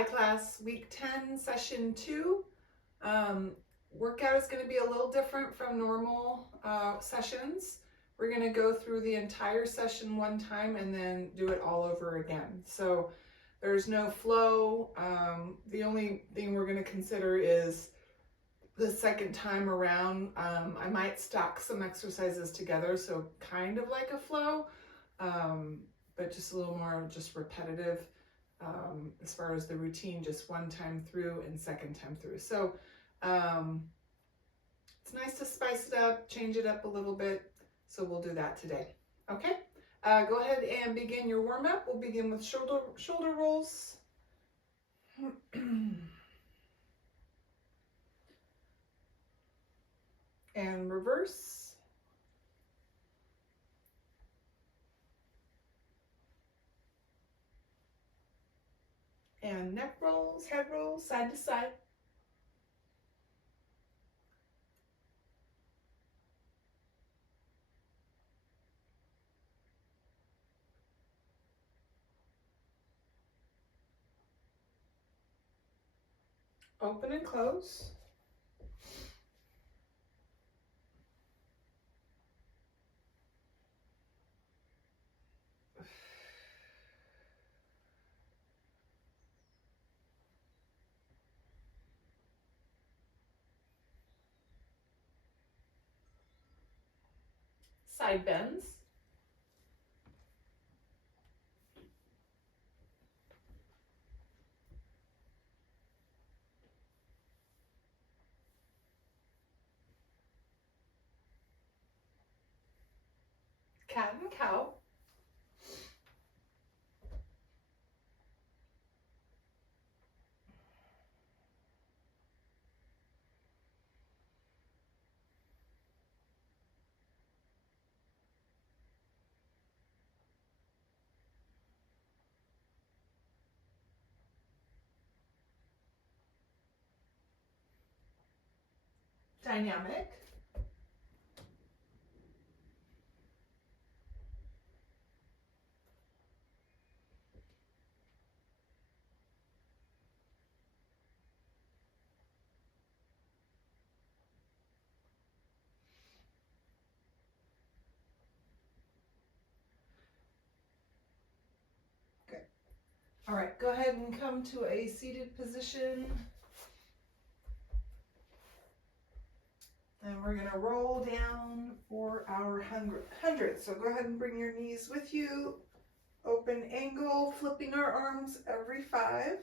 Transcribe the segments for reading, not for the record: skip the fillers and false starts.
Hi class, week 10, session 2. Workout is going to be a little different from normal sessions. We're going to go through the entire session one time and then do it all over again. So there's no flow. The only thing we're going to consider is the second time around. I might stack some exercises together, so kind of like a flow, but just a little more just repetitive. As far as the routine, just one time through and second time through. So it's nice to spice it up, change it up a little bit. So we'll do that today. Okay, go ahead and begin your warm up. We'll begin with shoulder rolls. And reverse. And neck rolls, head rolls, side to side. Open and close. Side bends. Cat and cow. Dynamic. Good. All right, go ahead and come to a seated position. And we're gonna roll down for our 100. So go ahead and bring your knees with you. Open angle, flipping our arms every 5.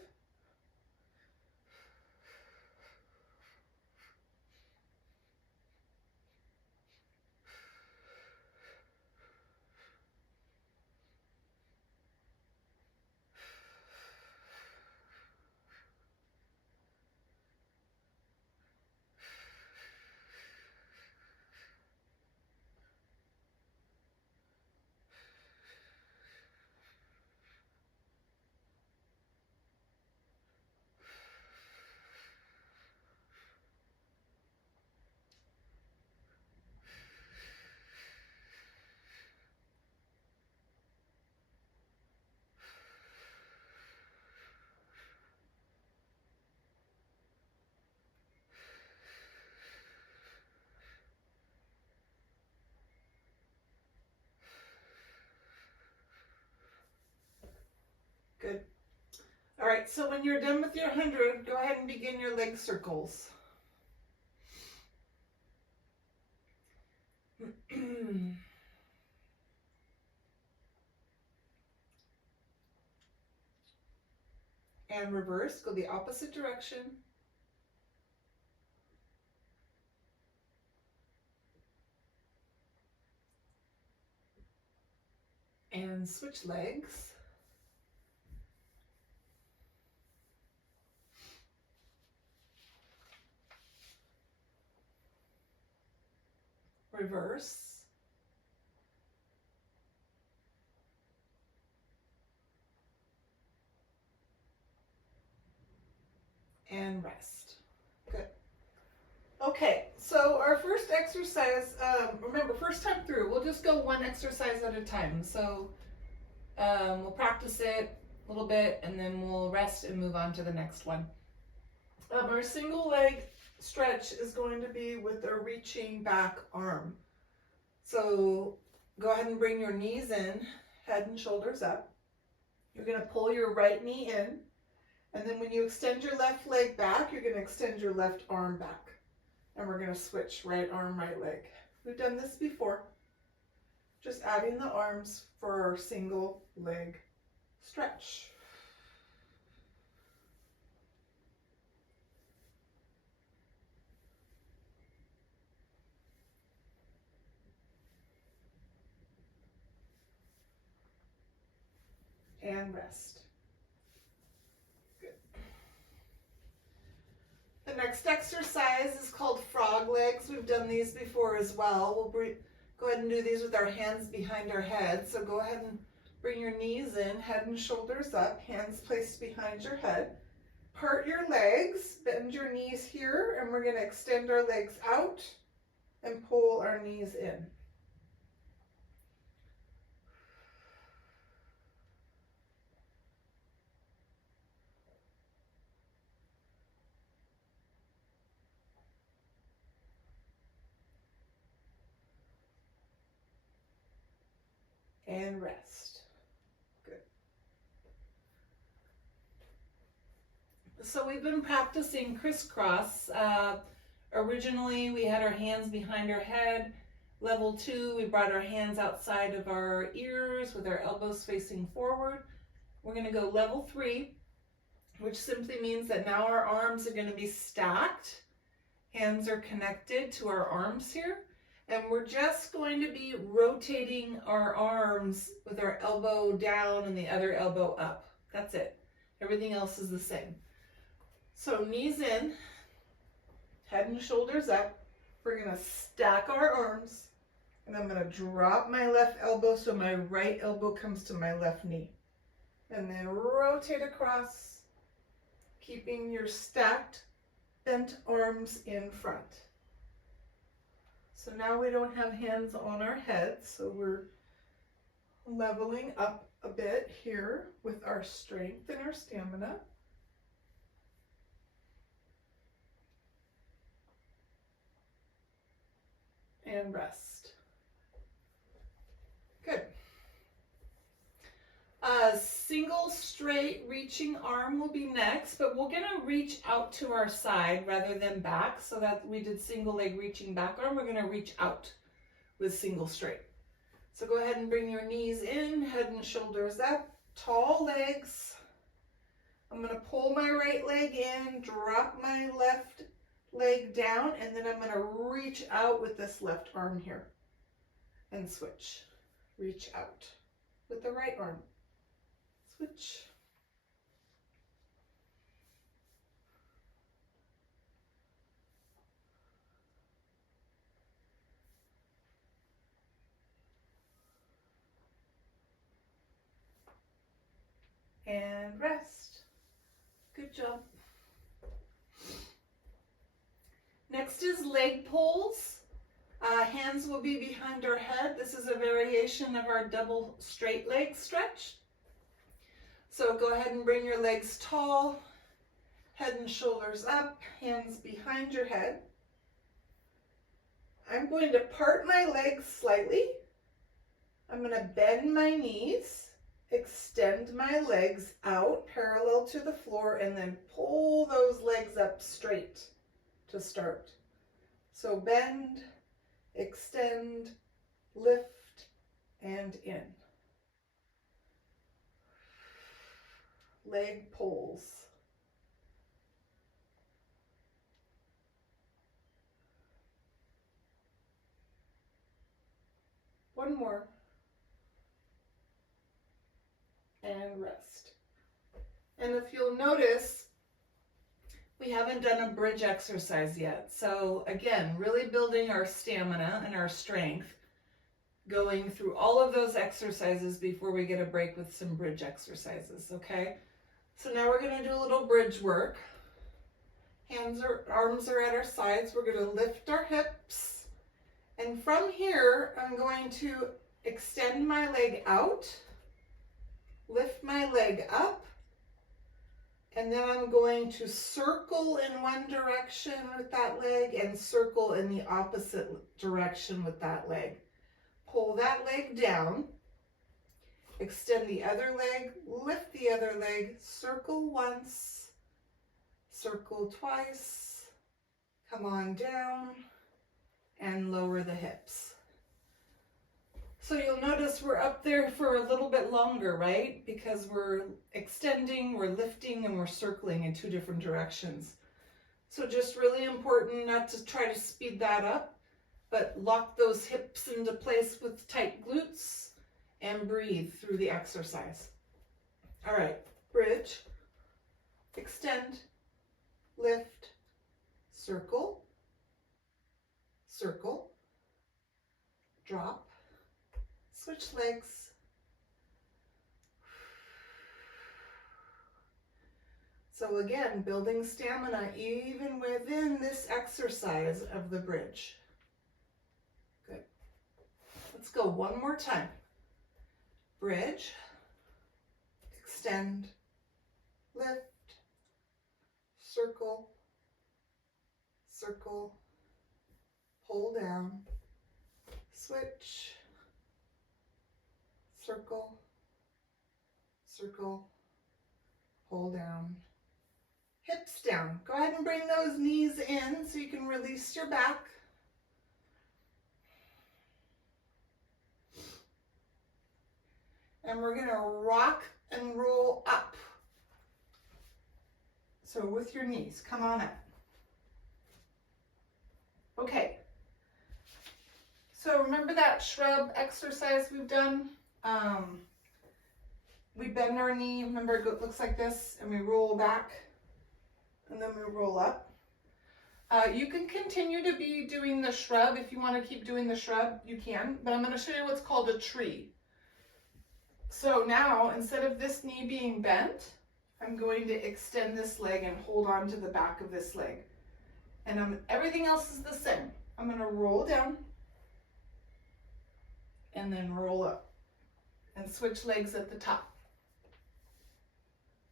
Good. All right, so when you're done with your 100, go ahead and begin your leg circles. And reverse, go the opposite direction. And switch legs. Reverse. And rest. Good. Okay, so our first exercise, remember, first time through, we'll just go one exercise at a time. So we'll practice it a little bit, and then we'll rest and move on to the next one. Our single leg stretch is going to be with a reaching back arm. So go ahead and bring your knees in, head and shoulders up. You're going to pull your right knee in, and then when you extend your left leg back, you're going to extend your left arm back. And we're going to switch right arm, right leg. We've done this before. Just adding the arms for our single leg stretch. And rest. Good. The next exercise is called frog legs. We've done these before as well. We'll go ahead and do these with our hands behind our head. So go ahead and bring your knees in, head and shoulders up, hands placed behind your head. Part your legs, bend your knees here, and we're going to extend our legs out and pull our knees in. And rest. Good. So we've been practicing crisscross. Originally we had our hands behind our head. Level 2, we brought our hands outside of our ears with our elbows facing forward. We're going to go level 3, which simply means that now our arms are going to be stacked. Hands are connected to our arms here. And we're just going to be rotating our arms with our elbow down and the other elbow up. That's it. Everything else is the same. So knees in, head and shoulders up. We're going to stack our arms, and I'm going to drop my left elbow so my right elbow comes to my left knee. And then rotate across, keeping your stacked, bent arms in front. So now we don't have hands on our heads, so we're leveling up a bit here with our strength and our stamina. And rest. Good. A single straight reaching arm will be next, but we're going to reach out to our side rather than back, so that we did single leg reaching back arm. We're going to reach out with single straight. So go ahead and bring your knees in, head and shoulders up, tall legs. I'm going to pull my right leg in, drop my left leg down, and then I'm going to reach out with this left arm here and switch. Reach out with the right arm. Switch. And rest. Good job. Next is leg pulls. Hands will be behind our head. This is a variation of our double straight leg stretch. So go ahead and bring your legs tall, head and shoulders up, hands behind your head. I'm going to part my legs slightly. I'm going to bend my knees, extend my legs out parallel to the floor, and then pull those legs up straight to start. So bend, extend, lift, and in. Leg pulls. One more. And rest. And if you'll notice, we haven't done a bridge exercise yet. So again, really building our stamina and our strength, going through all of those exercises before we get a break with some bridge exercises, okay? So now we're going to do a little bridge work. Arms are at our sides. We're going to lift our hips. And from here, I'm going to extend my leg out lift my leg up, and then I'm going to circle in one direction with that leg and circle in the opposite direction with that leg. Pull that leg down, extend the other leg, lift the other leg, circle once, circle twice, come on down, and lower the hips. So you'll notice we're up there for a little bit longer, right? Because we're extending, we're lifting, and we're circling in two different directions. So just really important not to try to speed that up, but lock those hips into place with tight glutes and breathe through the exercise. All right, bridge, extend, lift, circle, circle, drop, switch legs. So again, building stamina even within this exercise of the bridge. Good. Let's go one more time. Bridge, extend, lift, circle, circle, pull down, switch, circle, circle, pull down, hips down. Go ahead and bring those knees in so you can release your back. And we're going to rock and roll up. So with your knees, come on up. Okay. So remember that shrub exercise we've done? We bend our knee, remember it looks like this, and we roll back, and then we roll up. You can continue to be doing the shrub. If you want to keep doing the shrub, you can, but I'm going to show you what's called a tree. So now, instead of this knee being bent, I'm going to extend this leg and hold on to the back of this leg. And everything else is the same. I'm going to roll down and then roll up and switch legs at the top.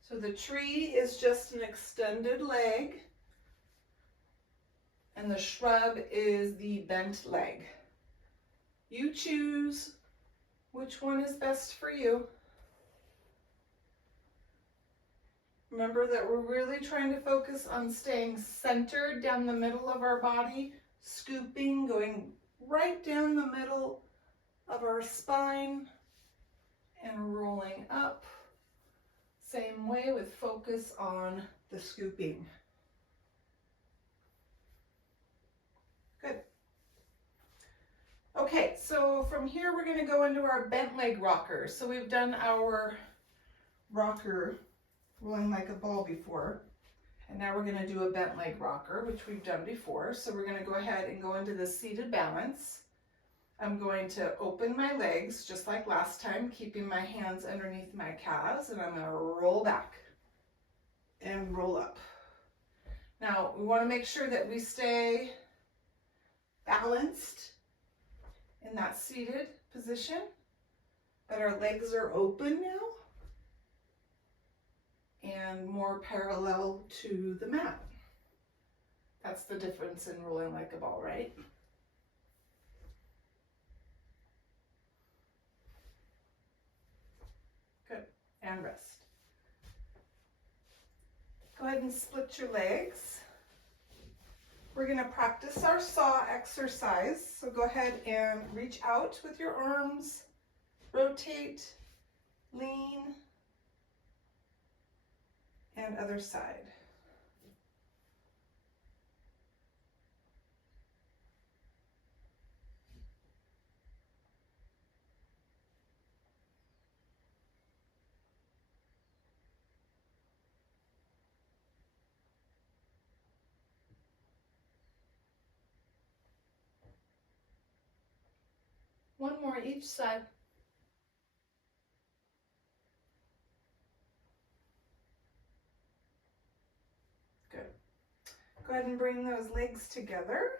So the tree is just an extended leg, and the shrub is the bent leg. You choose which one is best for you. Remember that we're really trying to focus on staying centered down the middle of our body, scooping, going right down the middle of our spine and rolling up. Same way with focus on the scooping. Good. Okay, so from here we're going to go into our bent leg rocker. So we've done our rocker rolling like a ball before, and now we're going to do a bent leg rocker, which we've done before. So we're going to go ahead and go into the seated balance. I'm going to open my legs just like last time, keeping my hands underneath my calves, and I'm going to roll back and roll up. Now we want to make sure that we stay balanced in that seated position, but our legs are open now and more parallel to the mat. That's the difference in rolling like a ball, right? Good, and rest. Go ahead and split your legs. We're going to practice our saw exercise. So go ahead and reach out with your arms, rotate, lean, and other side. One more each side. Good. Go ahead and bring those legs together.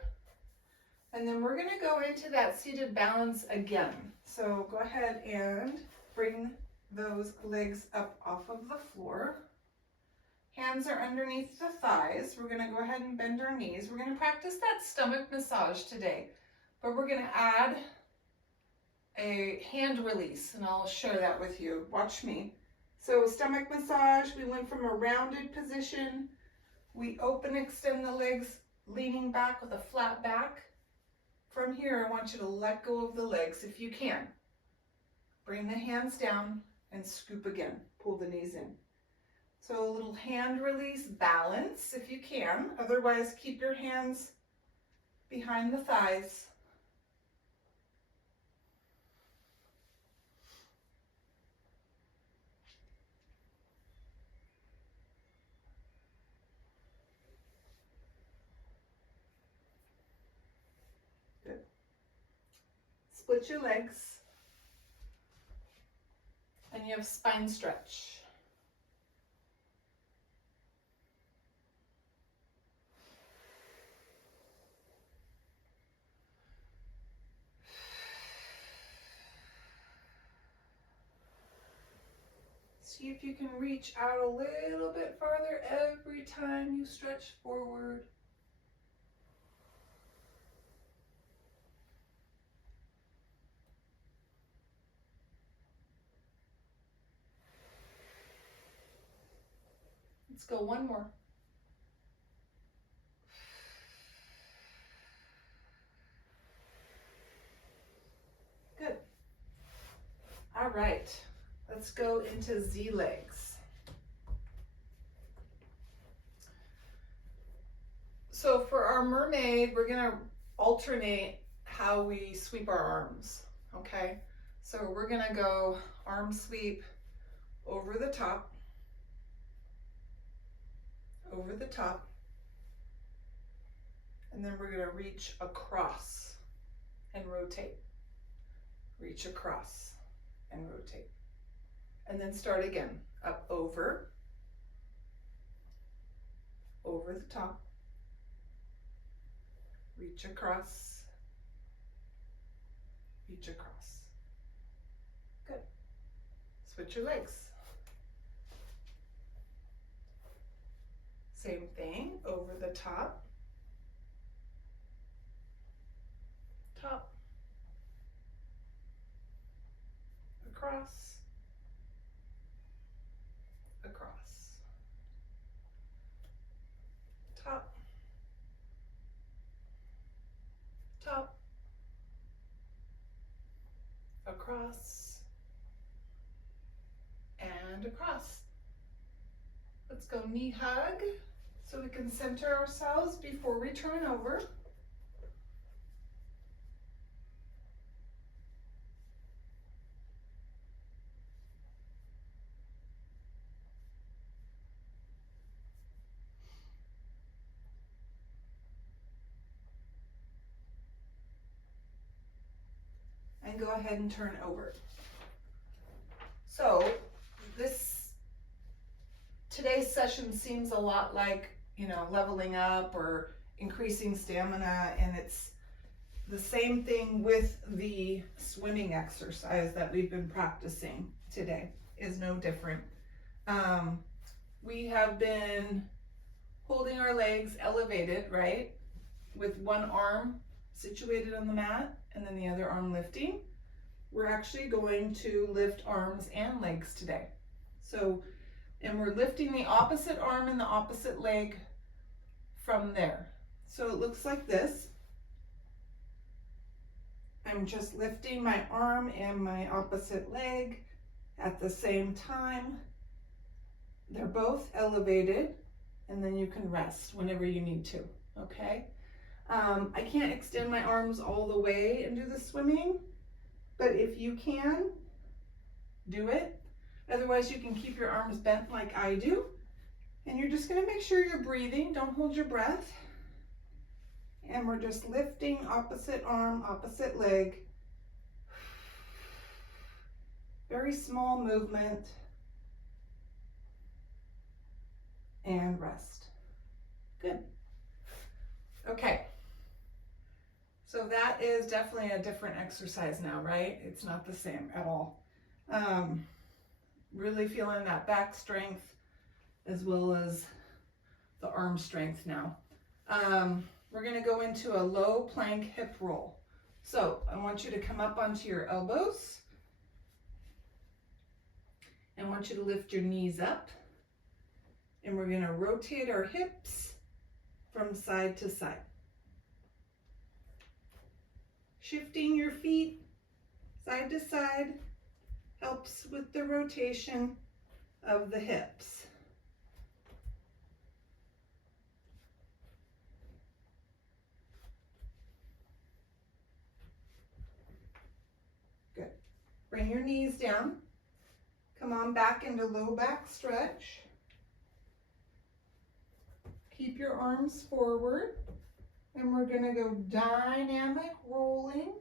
And then we're going to go into that seated balance again. So go ahead and bring those legs up off of the floor. Hands are underneath the thighs. We're gonna go ahead and bend our knees. We're gonna practice that stomach massage today, but we're gonna add a hand release, and I'll share that with you. Watch me. So stomach massage, we went from a rounded position. We open, extend the legs, leaning back with a flat back. From here, I want you to let go of the legs if you can. Bring the hands down and scoop again. Pull the knees in. So a little hand release, balance if you can. Otherwise, keep your hands behind the thighs. Good. Split your legs. And you have spine stretch. See if you can reach out a little bit farther every time you stretch forward. Let's go one more. Good. All right, let's go into Z legs. So for our mermaid, we're gonna alternate how we sweep our arms, okay? So we're gonna go arm sweep over the top, and then we're gonna reach across and rotate. Reach across and rotate. And then start again, up over the top, reach across, reach across. Good. Switch your legs. Same thing, over the top, across, across, top, across, and across. Let's go knee hug so we can center ourselves before we turn over. And go ahead and turn over. So today's session seems a lot like, leveling up or increasing stamina, and it's the same thing with the swimming exercise that we've been practicing today. Is no different. We have been holding our legs elevated, right? With one arm situated on the mat and then the other arm lifting. We're actually going to lift arms and legs today. And we're lifting the opposite arm and the opposite leg from there. So it looks like this. I'm just lifting my arm and my opposite leg at the same time. They're both elevated, and then you can rest whenever you need to, okay? I can't extend my arms all the way and do the swimming, but if you can, do it. Otherwise, you can keep your arms bent like I do, and you're just gonna make sure you're breathing. Don't hold your breath. And we're just lifting opposite arm, opposite leg. Very small movement. And rest. Good. Okay. So that is definitely a different exercise now, right? It's not the same at all. Really feeling that back strength as well as the arm strength now. We're going to go into a low plank hip roll. So I want you to come up onto your elbows. I want you to lift your knees up. And we're going to rotate our hips from side to side. Shifting your feet side to side helps with the rotation of the hips. Good. Bring your knees down. Come on back into low back stretch. Keep your arms forward. And we're going to go dynamic rolling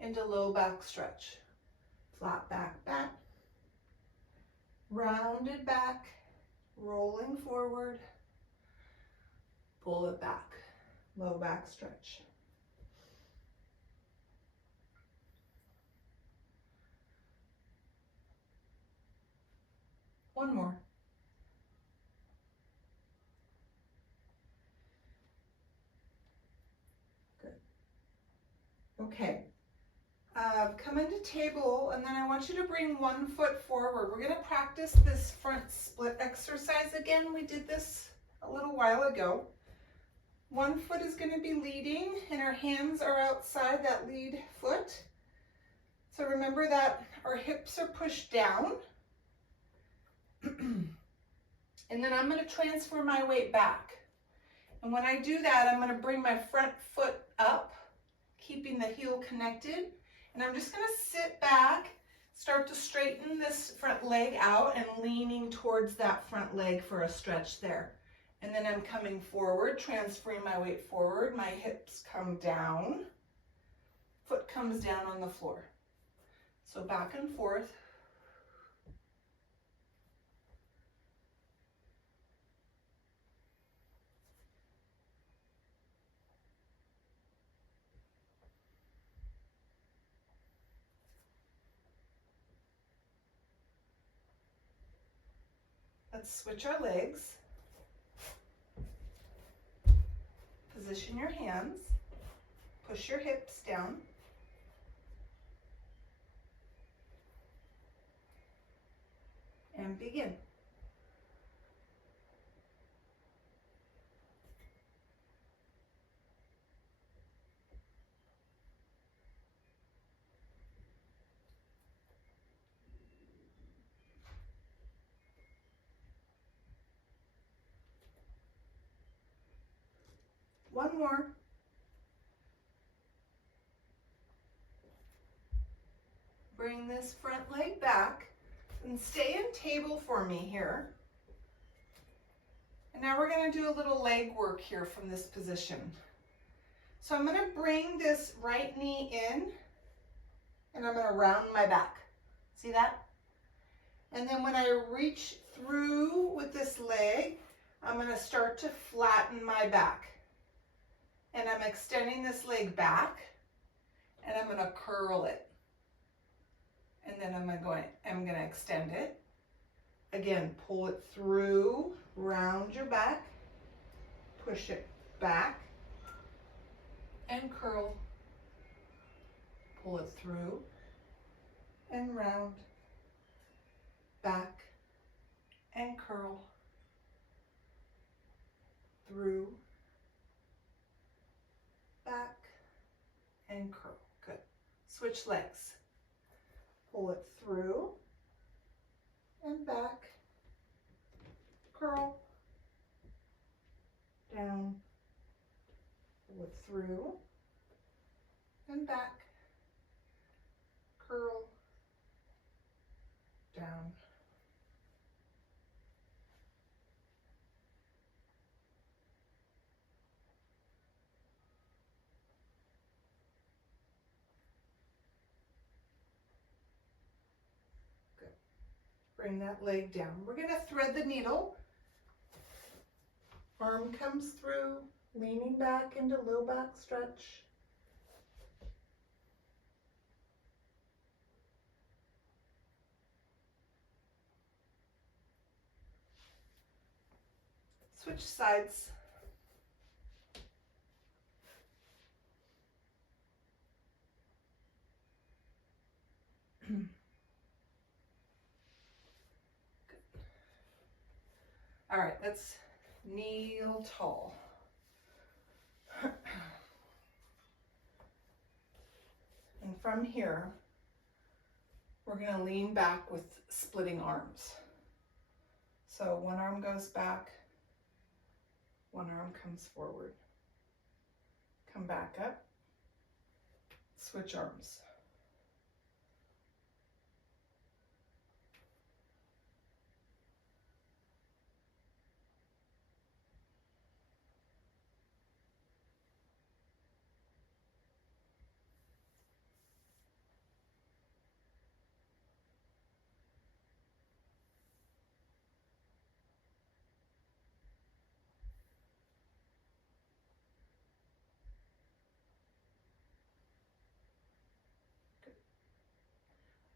into low back stretch. Flat back, back. Rounded back, rolling forward. Pull it back, low back stretch. One more. Good. Okay. Come into table, and then I want you to bring 1 foot forward. We're going to practice this front split exercise again. We did this a little while ago. 1 foot is going to be leading, and our hands are outside that lead foot. So remember that our hips are pushed down. And then I'm going to transfer my weight back. And when I do that, I'm going to bring my front foot up, keeping the heel connected. And I'm just going to sit back, start to straighten this front leg out and leaning towards that front leg for a stretch there. And then I'm coming forward, transferring my weight forward. My hips come down, foot comes down on the floor. So back and forth. Let's switch our legs. Position your hands. Push your hips down. And begin. One more. Bring this front leg back and stay in table for me here. And now we're going to do a little leg work here from this position. So I'm going to bring this right knee in and I'm going to round my back. See that? And then when I reach through with this leg, I'm going to start to flatten my back. And I'm extending this leg back and I'm going to curl it. And then I'm going to extend it. Again, pull it through, round your back, push it back and curl. Pull it through and round, back and curl, through, back and curl. Good. Switch legs. Pull it through and back, curl, down, pull it through and back, curl, down. Bring that leg down. We're going to thread the needle. Arm comes through, leaning back into low back stretch. Switch sides. All right, let's kneel tall. And from here, we're going to lean back with splitting arms. So one arm goes back, one arm comes forward. Come back up, switch arms.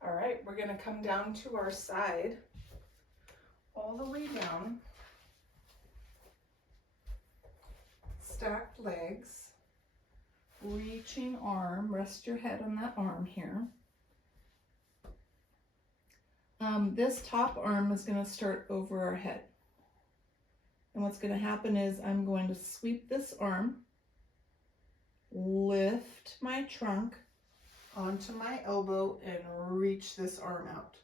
All right, we're gonna come down to our side, all the way down. Stacked legs, reaching arm, rest your head on that arm here. This top arm is gonna start over our head. And what's gonna happen is I'm going to sweep this arm, lift my trunk onto my elbow and reach this arm out.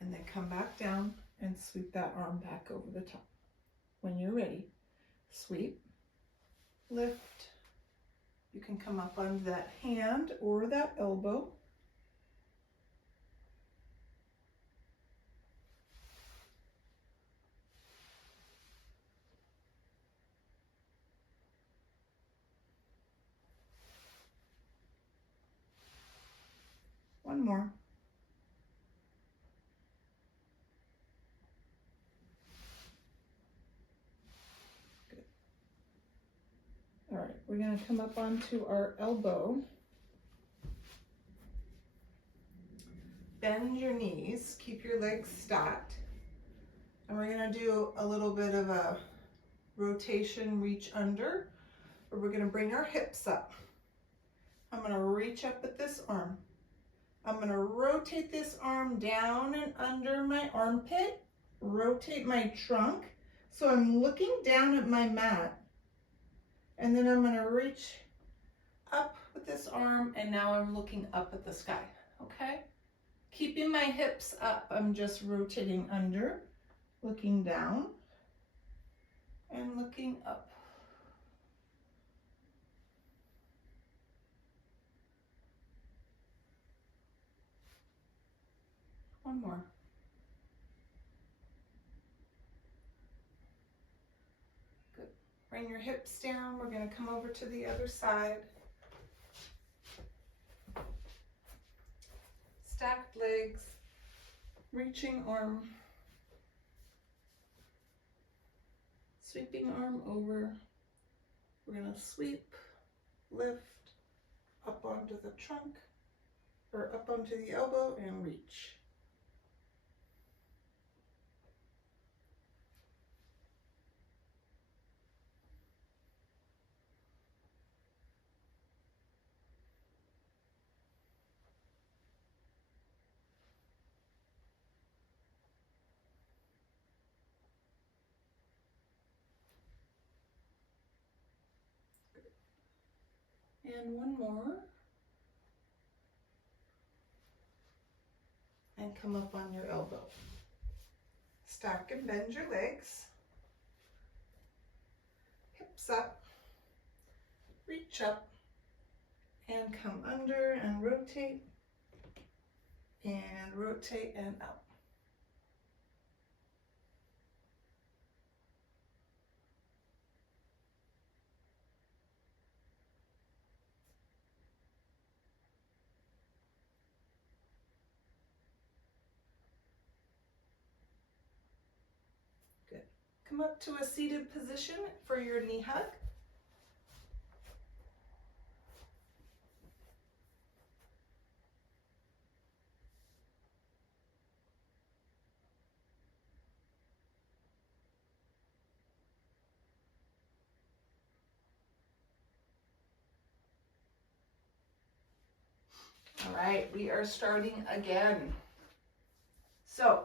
And then come back down and sweep that arm back over the top. When you're ready, sweep, lift. You can come up onto that hand or that elbow. One more. Good. All right, we're going to come up onto our elbow. Bend your knees, keep your legs stacked. And we're going to do a little bit of a rotation, reach under, where we're going to bring our hips up. I'm going to reach up at this arm. I'm going to rotate this arm down and under my armpit, rotate my trunk. So I'm looking down at my mat, and then I'm going to reach up with this arm, and now I'm looking up at the sky, okay? Keeping my hips up, I'm just rotating under, looking down, and looking up. One more. Good. Bring your hips down. We're going to come over to the other side. Stacked legs, reaching arm, sweeping arm over. We're going to sweep, lift, up onto the trunk, or up onto the elbow and reach. And one more. And come up on your elbow. Stack and bend your legs. Hips up. Reach up. And come under and rotate. And rotate and out. Come up to a seated position for your knee hug. All right, we are starting again. So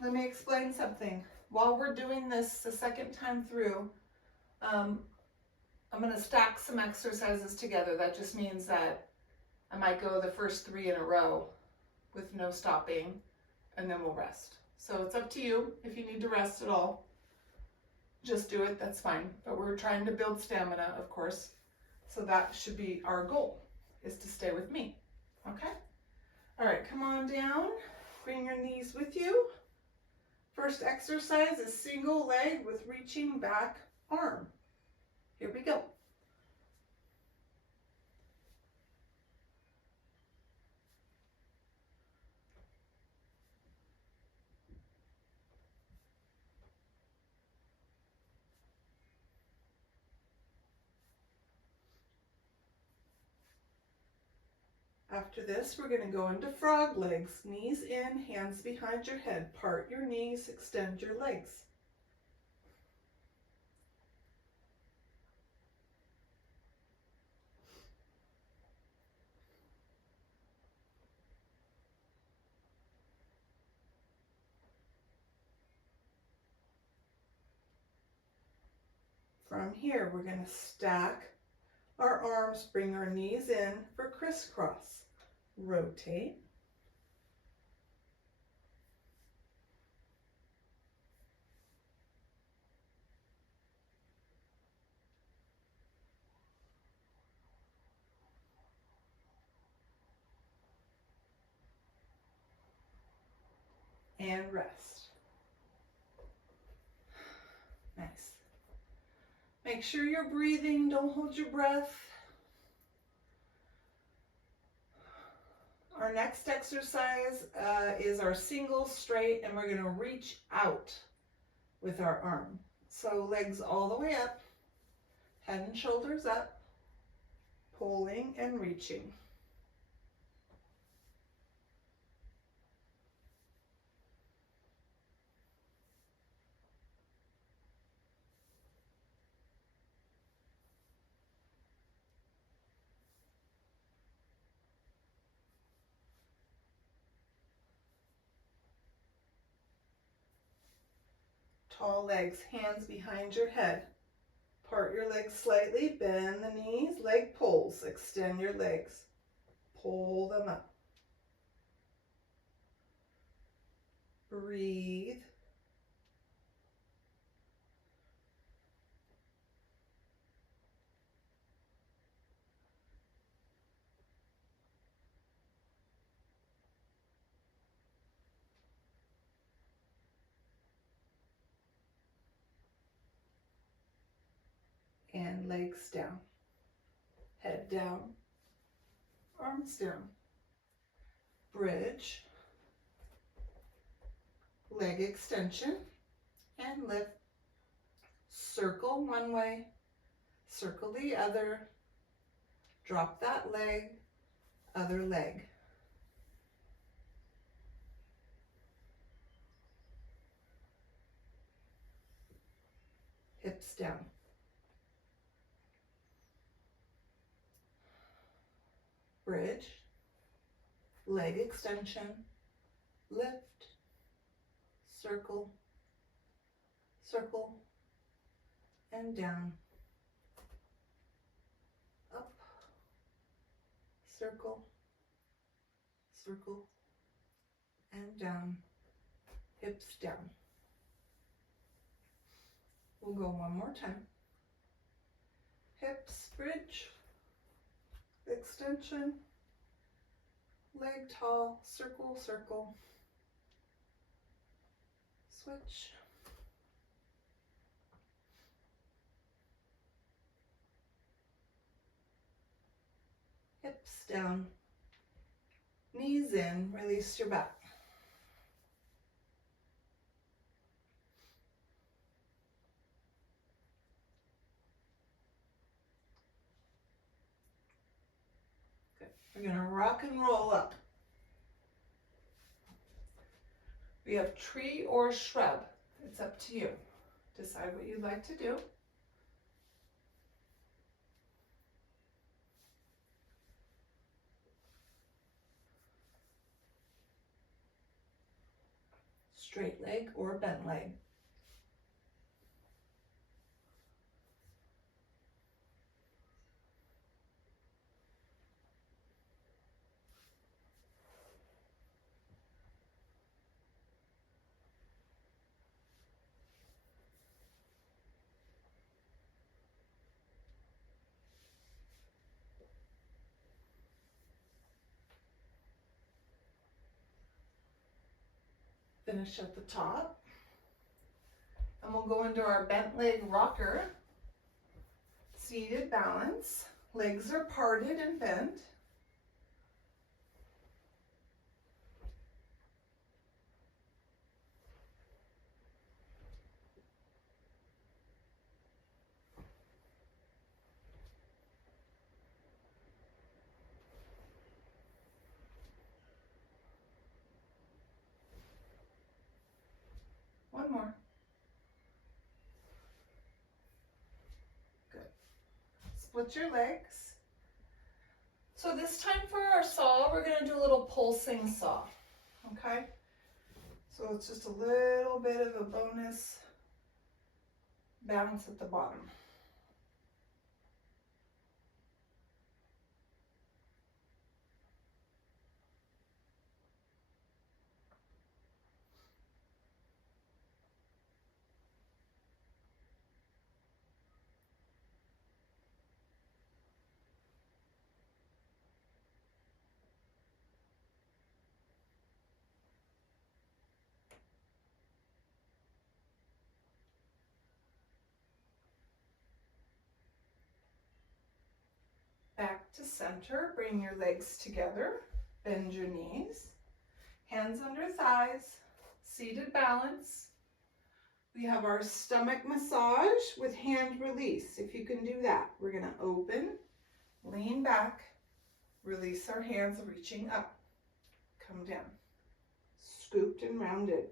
let me explain something. While we're doing this the second time through, I'm going to stack some exercises together. That just means that I might go the first 3 in a row with no stopping, and then we'll rest. So it's up to you if you need to rest at all. Just do it, that's fine. But we're trying to build stamina, of course. So that should be our goal, is to stay with me. Okay? All right, come on down. Bring your knees with you. First exercise is single leg with reaching back arm. Here we go. After this, we're going to go into frog legs. Knees in, hands behind your head. Part your knees, extend your legs. From here, we're going to stack our arms, bring our knees in for crisscross. Rotate. And rest. Nice. Make sure you're breathing, don't hold your breath. Our next exercise is our single straight, and we're going to reach out with our arm. So legs all the way up, head and shoulders up, pulling and reaching. Tall legs, hands behind your head. Part your legs slightly, bend the knees, leg pulls, extend your legs. Pull them up. Breathe. And legs down. Head down. Arms down. Bridge. Leg extension. And lift. Circle one way. Circle the other. Drop that leg. Other leg. Hips down. Bridge, leg extension, lift, circle, circle, and down, up, circle, circle, and down, hips down. We'll go one more time. Hips, bridge, extension, leg tall, circle, circle, switch, hips down, knees in, release your back. We're going to rock and roll up. We have tree or shrub. It's up to you. Decide what you'd like to do. straight leg or bent leg. Finish at the top. And we'll go into our bent leg rocker. Seated balance. Legs are parted and bent. One more. Good. Split your legs. So this time for our saw, we're going to do a little pulsing saw. Okay? So it's just a little bit of a bonus bounce at the bottom. Back to center, bring your legs together, bend your knees, hands under thighs, seated balance. We have our stomach massage with hand release. If you can do that, we're going to open, lean back, release our hands, reaching up, come down, scooped and rounded.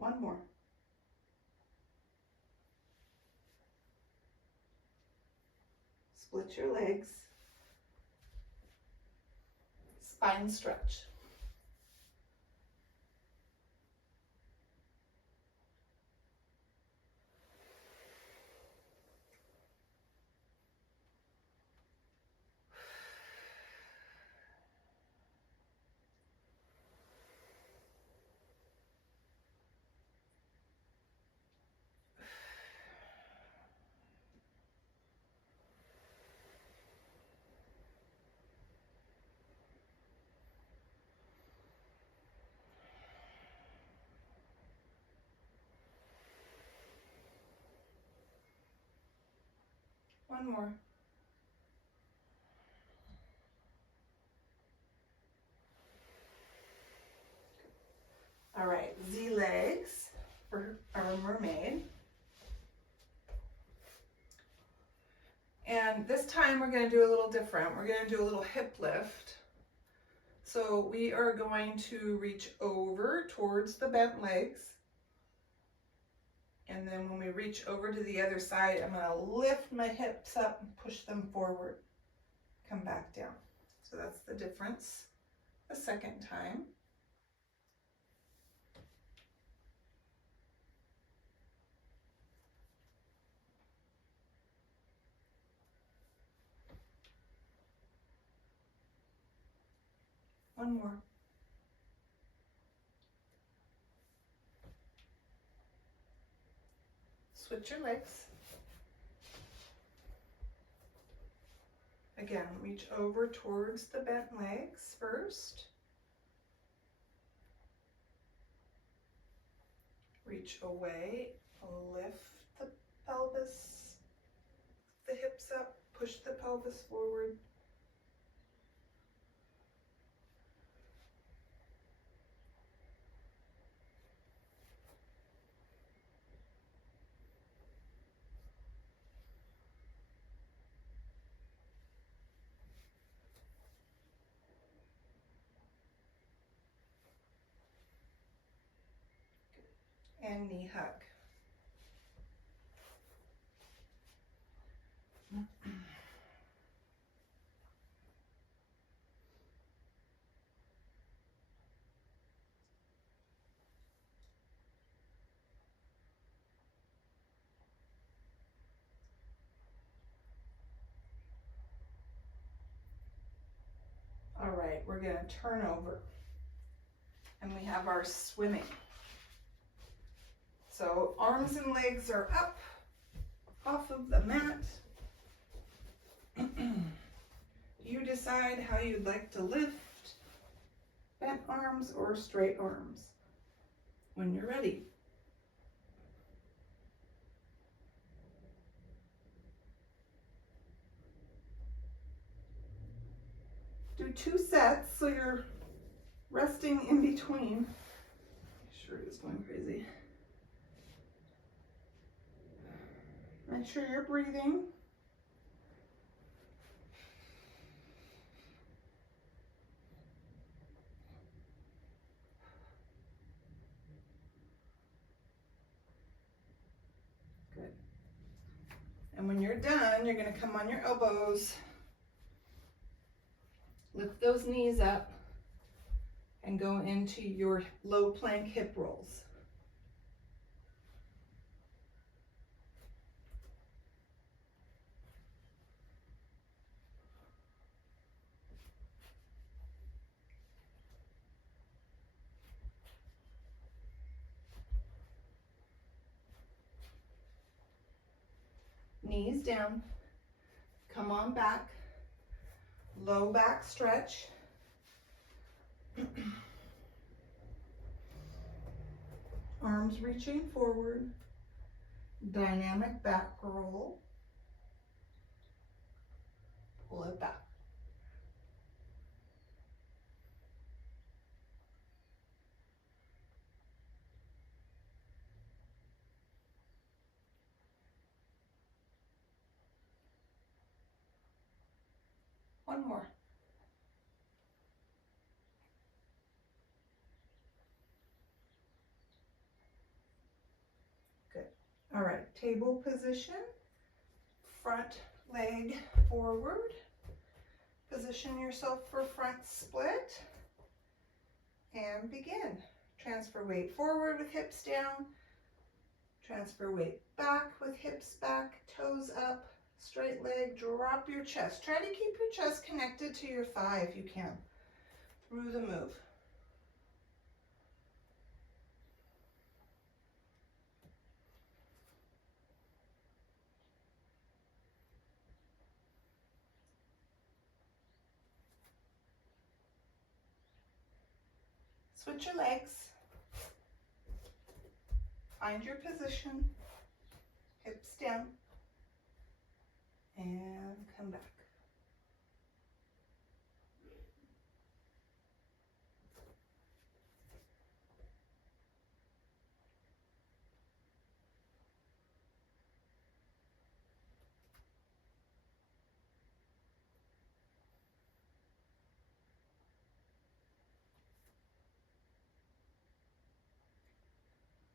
One more. Split your legs. Spine stretch. One more. All right, Z legs for our mermaid. And this time we're going to do a little different. We're going to do a little hip lift. So we are going to reach over towards the bent legs. And then when we reach over to the other side, I'm going to lift my hips up and push them forward. Come back down. So that's the difference the second time. One more. Switch your legs. Again, reach over towards the bent legs first. Reach away, lift the pelvis, the hips up, push the pelvis forward. and knee hug. All right, we're going to turn over and we have our swimming. So arms and legs are up off of the mat. You decide how you'd like to lift, bent arms or straight arms when you're ready. Do 2 sets so you're resting in between. My shirt is going crazy. Make sure you're breathing. Good. And when you're done, you're going to come on your elbows, lift those knees up, and go into your low plank hip rolls. Knees down, come on back, low back stretch. Arms reaching forward, dynamic back roll, pull it back. One more. Good. All right, table position, front leg forward. Position yourself for front split and begin. Transfer weight forward with hips down. Transfer weight back with hips back, toes up, straight leg, drop your chest. Try to keep your chest connected to your thigh if you can, through the move. Switch your legs. Find your position, hips down, and come back.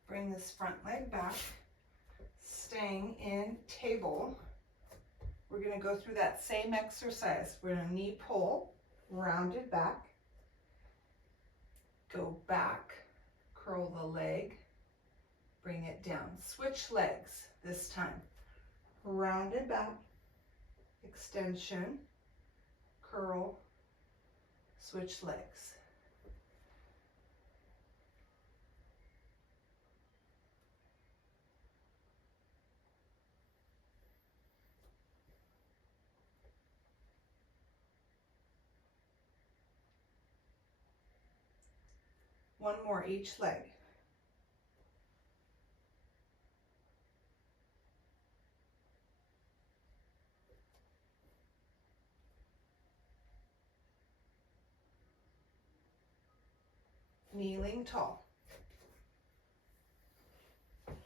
Bring this front leg back, staying in table. We're going to go through that same exercise. We're going to knee pull, rounded back, go back, curl the leg, bring it down. Switch legs this time. Rounded back, extension, curl, switch legs. One more each leg. Kneeling tall.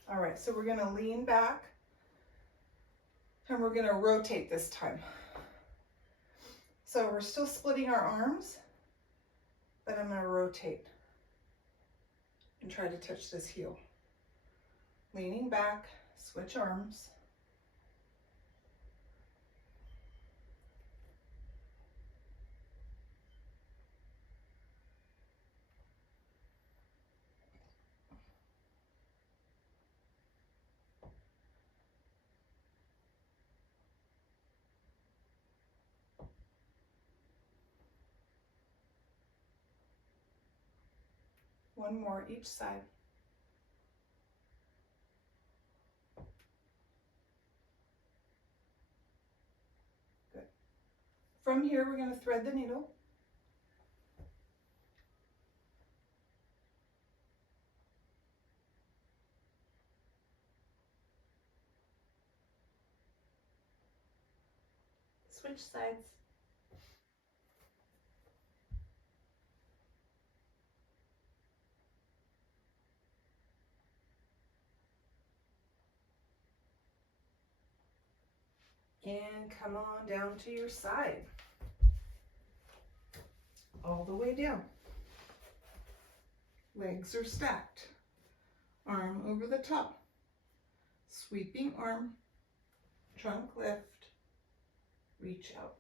All right, so we're going to lean back and we're going to rotate this time. So we're still splitting our arms, but I'm going to rotate and try to touch this heel. leaning back, switch arms. One more each side. Good. From here, we're going to thread the needle. Switch sides. And come on down to your side. All the way down. Legs are stacked. Arm over the top. Sweeping arm. Trunk lift. Reach out.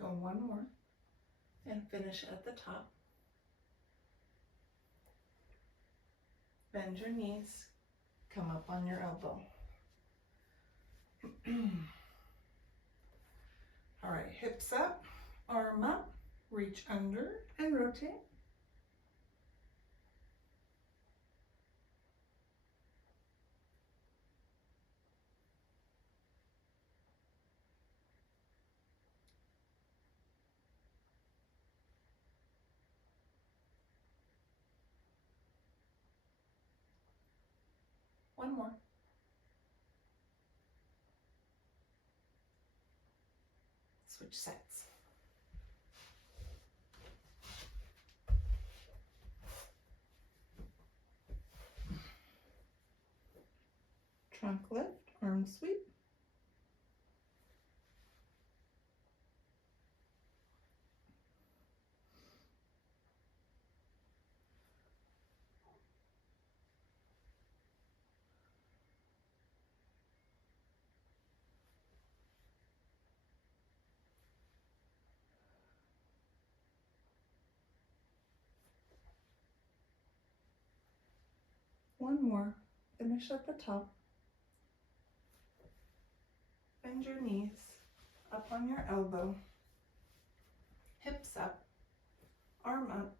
Go one more and finish at the top. Bend your knees, come up on your elbow. All right, hips up, arm up, reach under and rotate. One more. Switch sides. Trunk lift, arm sweep. One more. Finish at the top. Bend your knees up on your elbow. Hips up, arm up,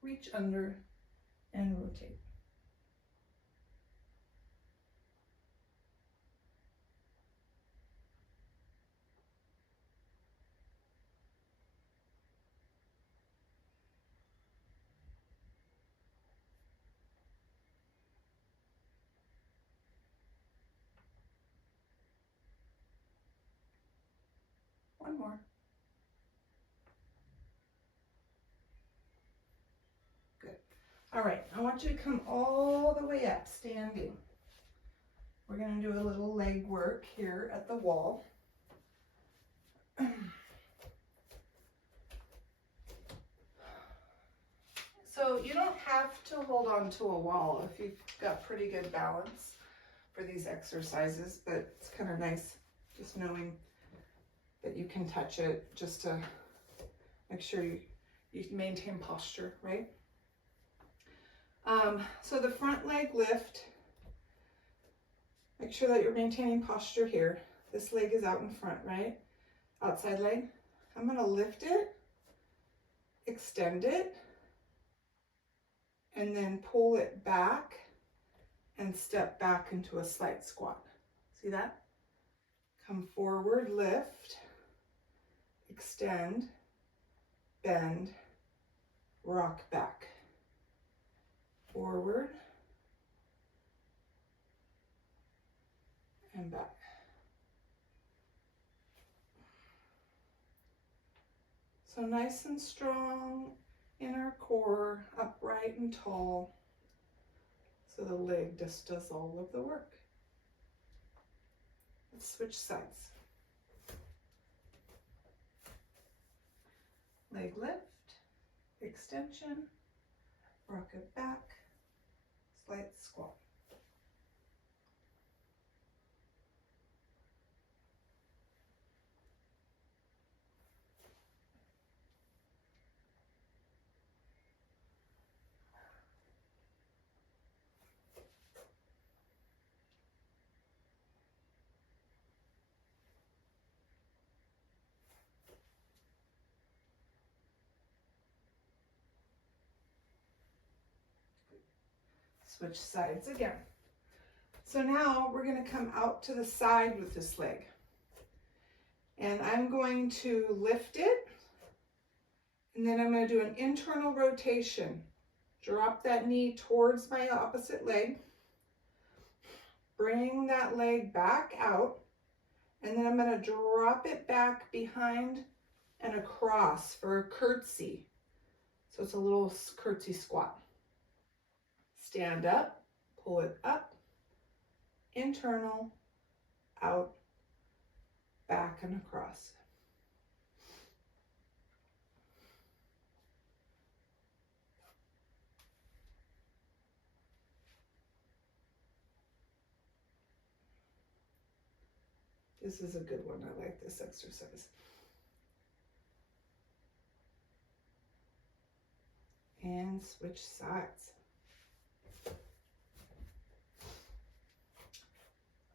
reach under and rotate. One more. Good. All right, I want you to come all the way up, standing. We're going to do a little leg work here at the wall. So you don't have to hold on to a wall if you've got pretty good balance for these exercises, but it's kind of nice just knowing that you can touch it just to make sure you maintain posture, right? So the front leg lift, make sure that you're maintaining posture here. This leg is out in front, right? Outside leg. I'm going to lift it, extend it, and then pull it back and step back into a slight squat. See that? Come forward, lift, extend, bend, rock back. Forward and back. So nice and strong in our core, upright and tall. So the leg just does all of the work. Let's switch sides. Leg lift, extension, rock it back, slight squat. Switch sides again. So now we're going to come out to the side with this leg. And I'm going to lift it, and then I'm going to do an internal rotation. Drop that knee towards my opposite leg. Bring that leg back out, and then I'm going to drop it back behind and across for a curtsy. So it's a little curtsy squat. Stand up, pull it up, internal, out, back and across. This is a good one. I like this exercise. And switch sides.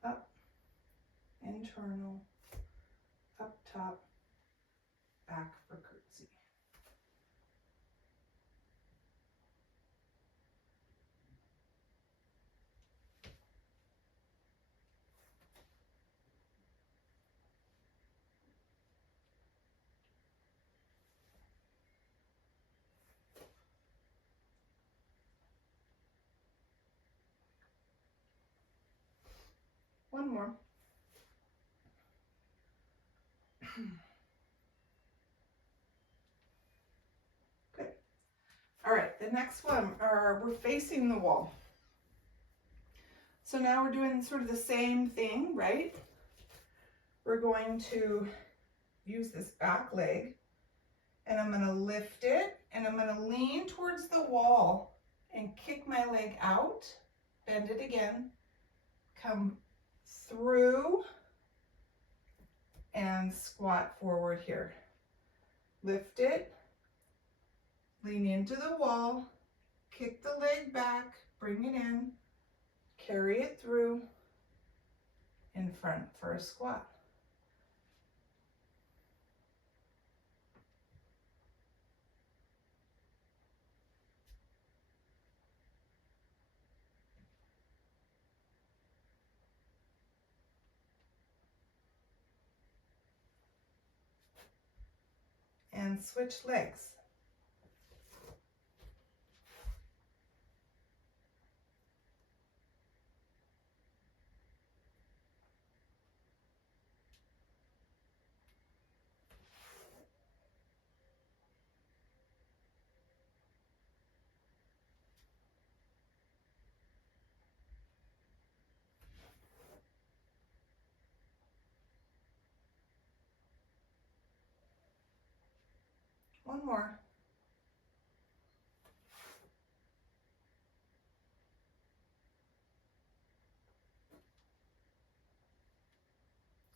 Up, internal, up top, back for curtsy. One more. Good. All right, the next one, we're facing the wall. So now we're doing sort of the same thing, right? We're going to use this back leg, and I'm going to lift it, and I'm going to lean towards the wall and kick my leg out, bend it again, come through, and squat forward here. Lift it, lean into the wall, kick the leg back, bring it in, carry it through, in front for a squat. And switch legs. One more.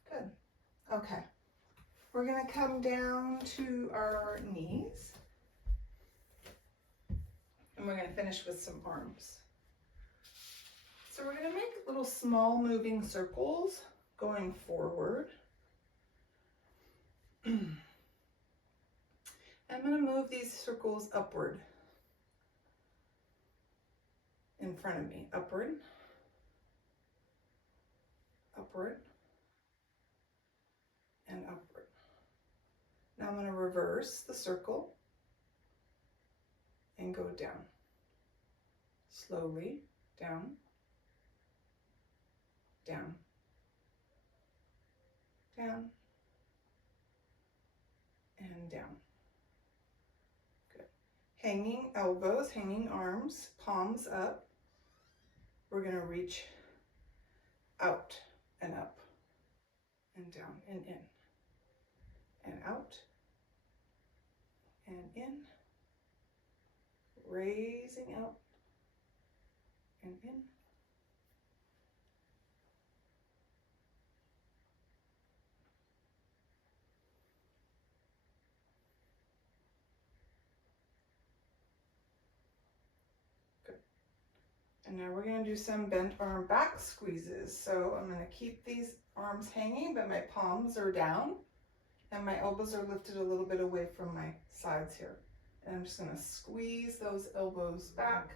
Good. Okay. We're going to come down to our knees. And we're going to finish with some arms. So we're going to make little small moving circles going forward. I'm going to move these circles upward in front of me. Upward, upward, and upward. Now I'm going to reverse the circle and go down. Slowly, down, down, down, and down. hanging elbows, hanging arms, palms up. We're going to reach out and up and down and in and out and in, raising out and in. Good. And now we're going to do some bent arm back squeezes. So I'm going to keep these arms hanging, but my palms are down and my elbows are lifted a little bit away from my sides here. And I'm just going to squeeze those elbows back.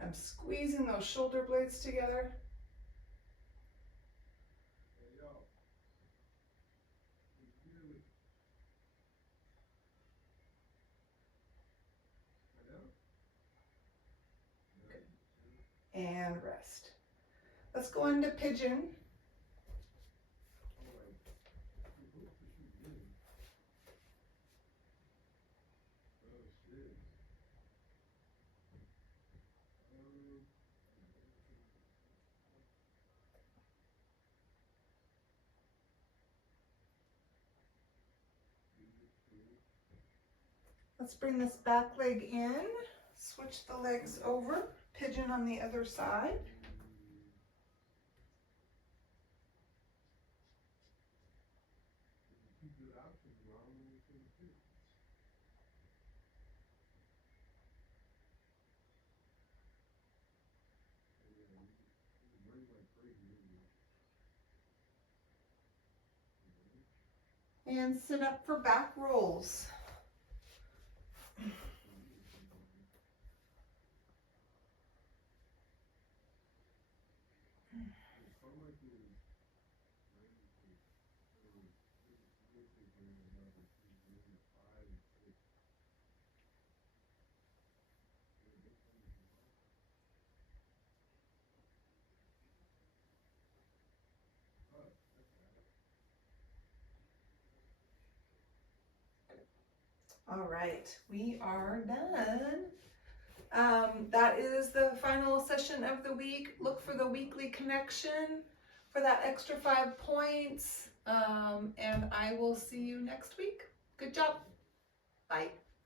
I'm squeezing those shoulder blades together. And rest. Let's go into pigeon. Let's bring this back leg in, switch the legs over, pigeon on the other side. And sit up for back rolls. All right, we are done. That is the final session of the week. Look for the weekly connection for that extra 5 points. And I will see you next week. Good job. Bye.